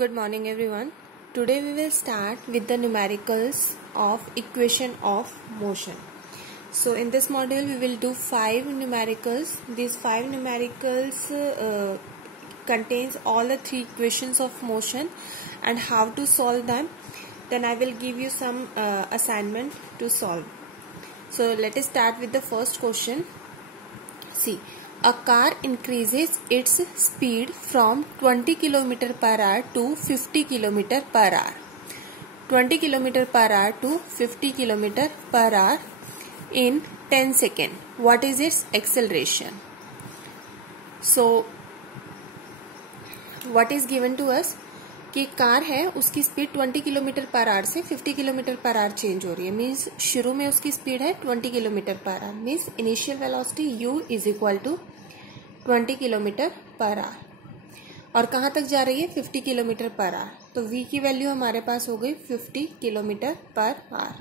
Good morning everyone. Today we will start with the numericals of equation of motion. So in this module we will do 5 numericals. These 5 numericals contains all the 3 equations of motion and how to solve them. Then I will give you some assignment to solve. So let us start with the first question. See, a car increases its speed from 20 km per hour to 50 km per hour. 20 km per hour to 50 km per hour in 10 seconds. What is its acceleration? So, what is given to us? कि car है उसकी speed 20 kilometre per our से 50 kilometre per our change हो रही है. Means शुरू में उसकी स्पीड है 20 kilometre per hour. Means initial velocity u is equal to 20 kilometre per hour और कहाँ तक जा रही है 50 किलोमीटर पर आवर. तो v की वैल्यू हमारे पास हो गई 50 kilometre per our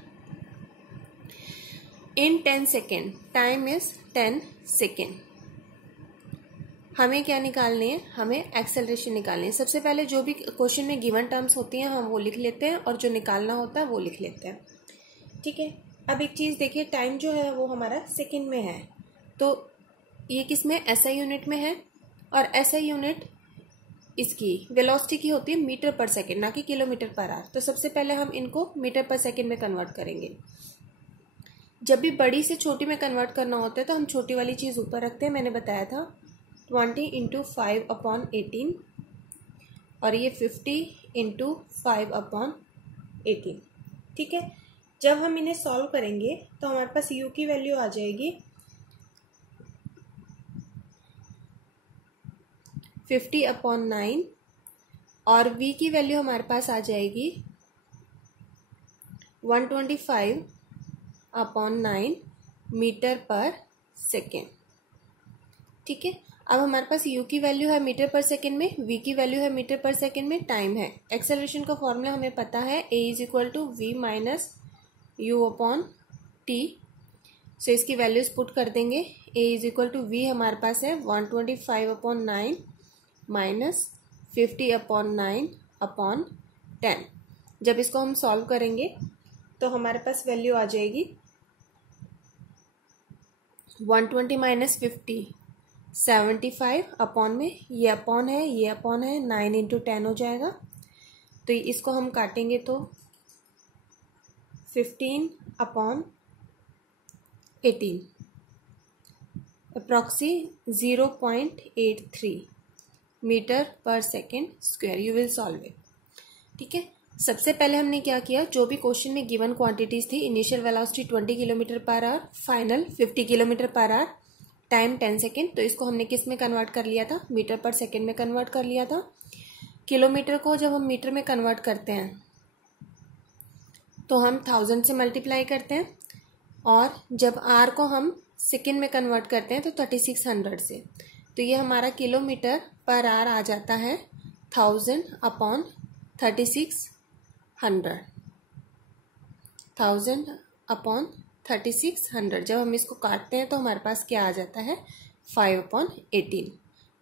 in 10 second. Time is 10 second. हमें क्या निकालनी है? हमें एक्सेलरेशन निकालनी है. सबसे पहले जो भी क्वेश्चन में गिवन टर्म्स होती हैं हम वो लिख लेते हैं और जो निकालना होता है वो लिख लेते हैं. ठीक है. अब एक चीज़ देखिए, टाइम जो है वो हमारा सेकंड में है. तो ये किस में? एसआई यूनिट में है और एसआई यूनिट इसकी वेलोसिटी की होती है मीटर पर सेकेंड, ना कि किलोमीटर पर आवर. तो सबसे पहले हम इनको मीटर पर सेकेंड में कन्वर्ट करेंगे. जब भी बड़ी से छोटी में कन्वर्ट करना होता है तो हम छोटी वाली चीज़ ऊपर रखते हैं. मैंने बताया था 20 इंटू 5/18 और ये 50 इंटू 5/18. ठीक है. जब हम इन्हें सॉल्व करेंगे तो हमारे पास u की वैल्यू आ जाएगी 50/9 और v की वैल्यू हमारे पास आ जाएगी 125/9 मीटर पर सेकेंड. ठीक है. अब हमारे पास u की वैल्यू है मीटर पर सेकेंड में, v की वैल्यू है मीटर पर सेकेंड में, टाइम है. एक्सेलरेशन का फॉर्मूला हमें पता है a is equal to v minus u upon t. So इसकी वैल्यूज पुट कर देंगे. a is equal to v हमारे पास है 125/9 माइनस 50/9 अपॉन 10. जब इसको हम सॉल्व करेंगे तो हमारे पास वैल्यू आ जाएगी 120 माइनस 50 75 अपॉन में ये अपॉन है 9 इंटू 10 हो जाएगा. तो इसको हम काटेंगे तो 15/18 अप्रॉक्सी 0.83 metre per second square. You will solve it. ठीक है. सबसे पहले हमने क्या किया, जो भी क्वेश्चन में गिवन क्वांटिटीज थी, initial velocity 20 kilometre per our, final 50 kilometre per our, time 10 second. तो इसको हमने किस में कन्वर्ट कर लिया था? मीटर पर सेकेंड में कन्वर्ट कर लिया था. किलोमीटर को जब हम मीटर में कन्वर्ट करते हैं तो हम 1000 से मल्टीप्लाई करते हैं और जब आर को हम सेकेंड में कन्वर्ट करते हैं तो 3600 से. तो ये हमारा किलोमीटर पर आवर आ जाता है 1000/3600. 1000/3600. जब हम इसको काटते हैं तो हमारे पास क्या आ जाता है 5/18.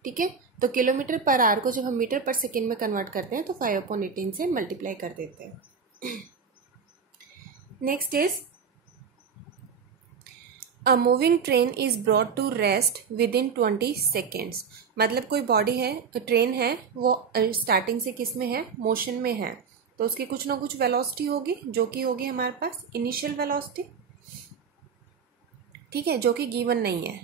ठीक है. तो किलोमीटर पर आवर को जब हम मीटर पर सेकेंड में कन्वर्ट करते हैं तो 5/18 से मल्टीप्लाई कर देते हैं. Next is a moving train is brought to rest within 20 seconds. मतलब कोई बॉडी है, ट्रेन है, वो स्टार्टिंग से किस में है? मोशन में है. तो उसकी कुछ ना कुछ वेलोसिटी होगी जो कि होगी हमारे पास इनिशियल वेलोसिटी. ठीक है. जो कि गिवन नहीं है.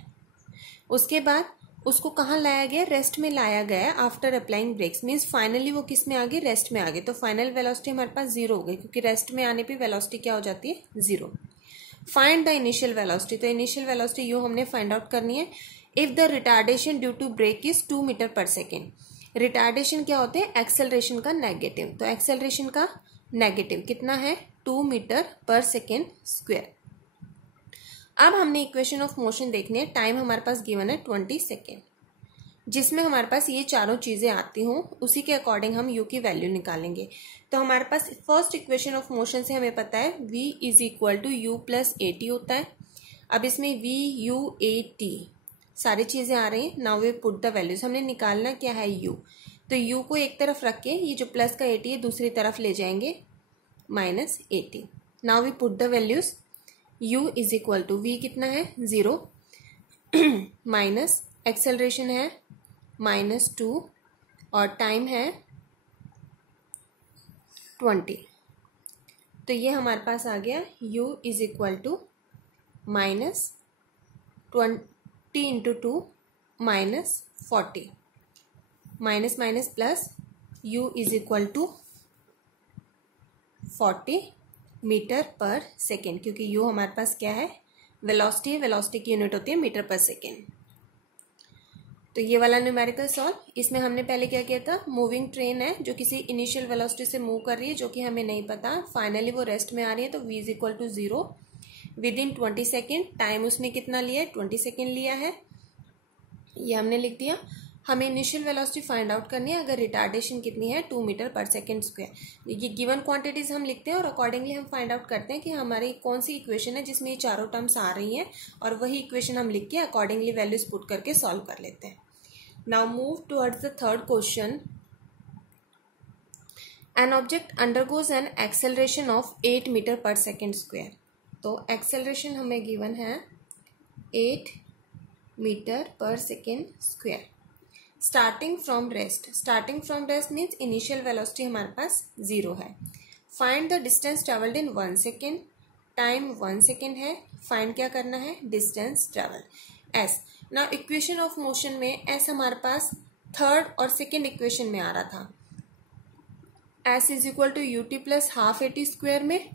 उसके बाद उसको कहाँ लाया गया? रेस्ट में लाया गया after applying brakes. Means finally वो किस में आ गई? रेस्ट में आ गई. तो फाइनल वेलोसिटी हमारे पास 0 हो गई क्योंकि रेस्ट में आने पे वेलोसिटी क्या हो जाती है? 0. Find the initial velocity. तो इनिशियल वेलोसिटी यू हमने फाइंड आउट करनी है. If the retardation due to brake is 2 metre per second. Retardation क्या होते हैं? एक्सेलरेशन का नेगेटिव. तो एक्सेलरेशन का नेगेटिव कितना है? 2 मीटर पर सेकेंड स्क्वायर. अब हमने इक्वेशन ऑफ मोशन देखनी है. टाइम हमारे पास गिवन है 20 सेकेंड, जिसमें हमारे पास ये चारों चीजें आती हों, उसी के अकॉर्डिंग हम u की वैल्यू निकालेंगे. तो हमारे पास फर्स्ट इक्वेशन ऑफ मोशन से हमें पता है v is equal to u plus a t होता है. अब इसमें v u a t सारी चीजें आ रही हैं. Now we put the values. हमने निकालना क्या है? u. तो u को एक तरफ रख के ये जो प्लस का 80 है दूसरी तरफ ले जाएंगे -80। Now we put the values. u is equal to v कितना है 0 माइनस एक्सेलरेशन है -2 और टाइम है 20। तो ये हमारे पास आ गया u is equal to -20 into 2 -40 minus minus plus u is equal to 40 metre per second, क्योंकि u हमारे पास क्या है वेलोसिटी है, वेलोसिटी की यूनिट होती है मीटर पर सेकेंड। तो ये वाला न्यूमेरिकल सॉल्व, इसमें हमने पहले क्या किया था, मूविंग ट्रेन है जो किसी इनिशियल वेलोसिटी से मूव कर रही है जो कि हमें नहीं पता, फाइनली वो रेस्ट में आ रही है, तो v is equal to 0 within 20 second. Time उसने कितना लिया है 20 सेकेंड लिया है, ये हमने लिख दिया। हमें इनिशियल वेलोसिटी फाइंड आउट करनी है, अगर रिटार्डेशन कितनी है 2 मीटर पर सेकेंड स्क्वायर। ये गिवन क्वांटिटीज हम लिखते हैं और अकॉर्डिंगली हम फाइंड आउट करते हैं कि हमारी कौन सी इक्वेशन है जिसमें ये चारों टर्म्स आ रही हैं, और वही इक्वेशन हम लिख के अकॉर्डिंगली वैल्यूज पुट करके सॉल्व कर लेते हैं। Now move towards the third question. An object undergoes an acceleration of 8 metre per second square. तो एक्सेलरेशन हमें गिवन है 8 metre per second square. Starting from rest means initial velocity हमारे पास 0 है। Find the distance travelled in 1 second, time 1 second है। Find क्या करना है डिस्टेंस ट्रेवल एस। ना इक्वेशन ऑफ मोशन में एस हमारे पास थर्ड और सेकेंड इक्वेशन में आ रहा था, s is equal to u t plus half a t square में,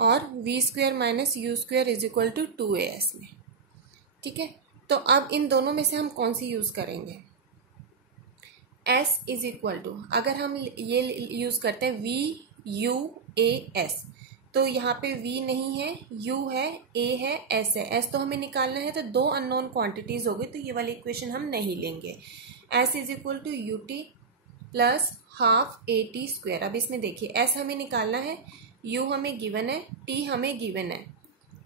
और v square minus u square is equal to 2as में। ठीक है, तो अब इन दोनों में से हम कौन सी यूज करेंगे। s इज इक्वल टू, अगर हम ये यूज करते हैं वी यू ए एस, तो यहाँ पे v नहीं है, u है, a है, s है। s तो हमें निकालना है, तो दो अननोन क्वांटिटीज हो गई, तो ये वाली इक्वेशन हम नहीं लेंगे। s is equal to u t plus half a t square. अब इसमें देखिए s हमें निकालना है, u हमें गिवन है, t हमें गिवन है,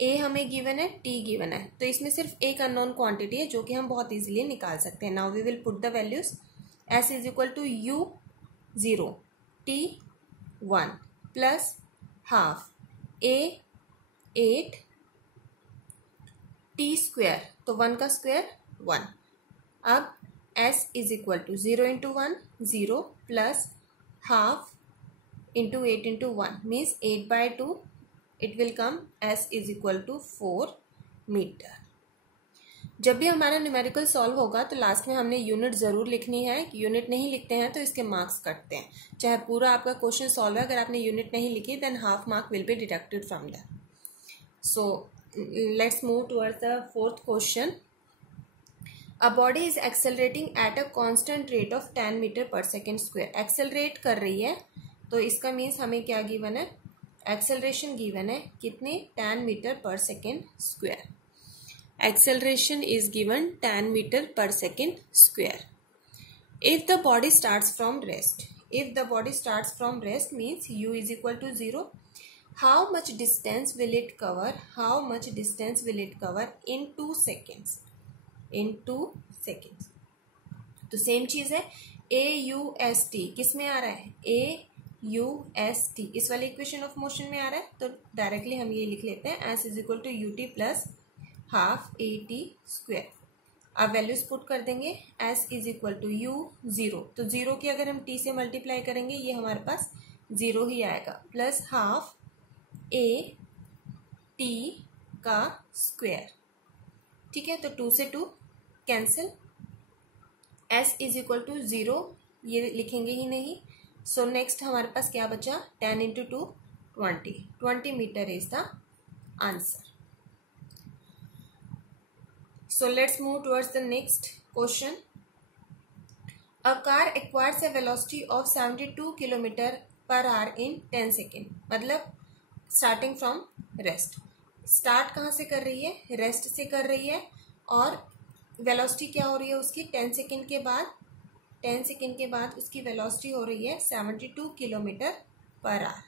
a हमें गिवन है, t गिवन है, तो इसमें सिर्फ एक अननोन क्वांटिटी है जो कि हम बहुत इजीली निकाल सकते हैं। Now we will put the values. s is equal to u 0, t 1 plus half a 8 t square, तो 1 का स्क्वायर 1। अब s is equal to 0 into 1 0 plus half into 8 into 1 means 8/2, it will come s is equal to 4 metre. जब भी हमारा numerical solve होगा तो last में हमने यूनिट ज़रूर लिखनी है। यूनिट नहीं लिखते हैं तो इसके मार्क्स कटते हैं, चाहे पूरा आपका क्वेश्चन सॉल्व है, अगर आपने यूनिट नहीं लिखी then half mark will be deducted from that. So let's move towards the fourth question. A body is accelerating at a constant rate of 10 metre per second square. Accelerate कर रही है, तो इसका मीन्स हमें क्या given है, acceleration given है कितने 10 metre per second square. Acceleration is given 10 meter per second square. If the body starts from rest, means u is equal to 0. How much distance will it cover? In 2 seconds. तो same चीज है, AUST किस में आ रहा है, AUST इस वाले इक्वेशन ऑफ मोशन में आ रहा है, तो डायरेक्टली हम ये लिख लेते हैं s is equal to UT plus half AT square. अब वैल्यूज पुट कर देंगे, s is equal to u 0, तो 0 की अगर हम t से मल्टीप्लाई करेंगे ये हमारे पास 0 ही आएगा, प्लस हाफ AT का स्क्वायर। ठीक है, तो 2 से 2 cancel, s is equal to 0 ये लिखेंगे ही नहीं। सो नेक्स्ट हमारे पास क्या बचा, 10 into 2 20 metre is the answer. So let's move towards the next question. A car acquires a velocity of 72 km per hour in 10 seconds. मतलब starting from rest. Start कहाँ से कर रही है, rest से कर रही है, और velocity क्या हो रही है उसकी 10 सेकेंड के बाद उसकी velocity हो रही है 72 km per hour।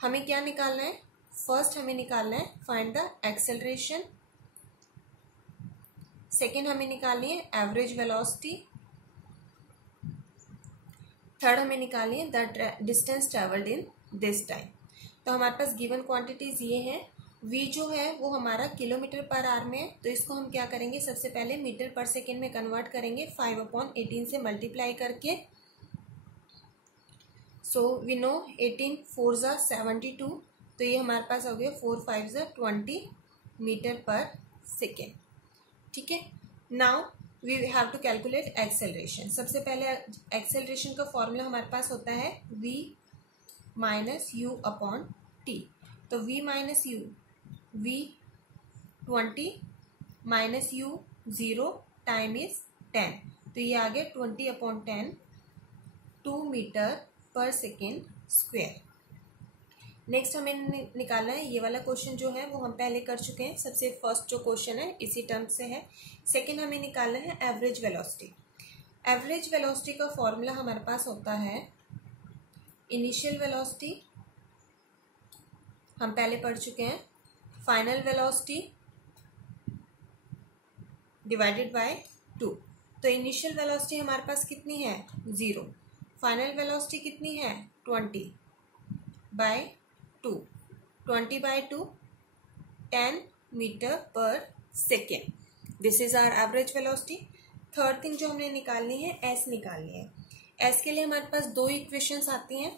हमें क्या निकालना है, फर्स्ट हमें निकालना है फाइंड द एक्सेलरेशन, सेकेंड हमें निकालनी है एवरेज वेलोसिटी, थर्ड हमें निकालिए the distance travelled in this time. तो हमारे पास गिवन क्वांटिटीज ये हैं। v जो है वो हमारा किलोमीटर पर आवर में है, तो इसको हम क्या करेंगे, सबसे पहले मीटर पर सेकेंड में कन्वर्ट करेंगे 5/18 से मल्टीप्लाई करके। सो वी नो 18 4 ज़ा 72, तो ये हमारे पास हो गया 4 5 ज़ा 20 मीटर पर सेकेंड। ठीक है, now we have to calculate acceleration. सबसे पहले एक्सेलरेशन का फॉर्मूला हमारे पास होता है v minus you upon T. तो v minus you, v 20 minus you 0, time is 10, तो ये आ गया 20/10 2 metre per second square. Next हमें निकालना है, ये वाला क्वेश्चन जो है वो हम पहले कर चुके हैं। सबसे फर्स्ट जो क्वेश्चन है इसी टर्म से है। सेकेंड हमें निकालना है एवरेज वेलोसिटी। एवरेज वेलोसिटी का फॉर्मूला हमारे पास होता है इनिशियल वेलोसिटी, हम पहले पढ़ चुके हैं, फाइनल वेलोसिटी डिवाइडेड बाय 2। तो इनिशियल वेलोसिटी हमारे पास कितनी है 0, फाइनल वेलोसिटी कितनी है 20/2, 20/2 10 metre per second. This is our average velocity. Third thing जो हमने निकालनी है एस निकालनी है। एस के लिए हमारे पास दो इक्वेशंस आती हैं,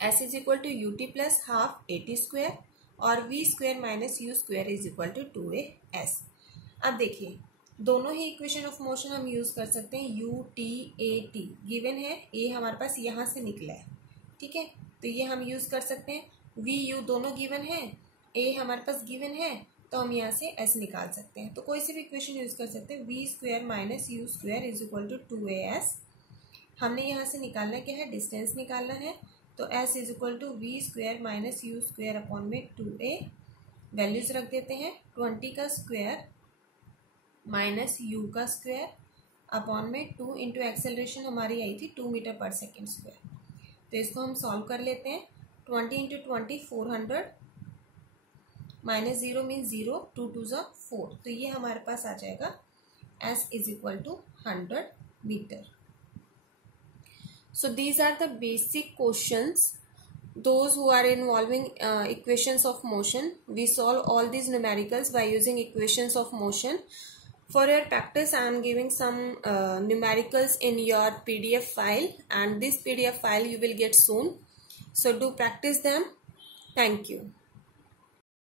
S is equal to u t plus half a t square और v square minus u square is equal to 2as। अब देखिए दोनों ही इक्वेशन ऑफ मोशन हम यूज कर सकते हैं। U t a t given है, ए हमारे पास यहाँ से निकला है, ठीक है, तो ये हम यूज कर सकते हैं। वी यू दोनों गिवन है, ए हमारे पास गिवन है, तो हम यहाँ से एस निकाल सकते हैं। तो कोई सी भी इक्वेशन यूज कर सकते हैं। V square minus u square is equal to 2as। हमने यहाँ से निकालना क्या है, डिस्टेंस निकालना है, तो s is equal to v square minus u square upon में 2a। वैल्यूज रख देते हैं, 20 का स्क्वायर माइनस यू का स्क्वायर अपॉन में 2 इंटू एक्सेलरेशन हमारी आई थी 2 मीटर पर सेकेंड स्क्वायर। तो इसको हम सॉल्व कर लेते हैं। 20 इंटू 20 400 माइनस 0 मीन 0, 2 2 ज़ा 4, तो ये हमारे पास आ जाएगा s is equal to 100 metre. So these are the basic questions, those who are involving equations of motion. We solve all these numericals by using equations of motion. For your practice, I am giving some numericals in your PDF file, and this PDF file you will get soon. So do practice them. Thank you.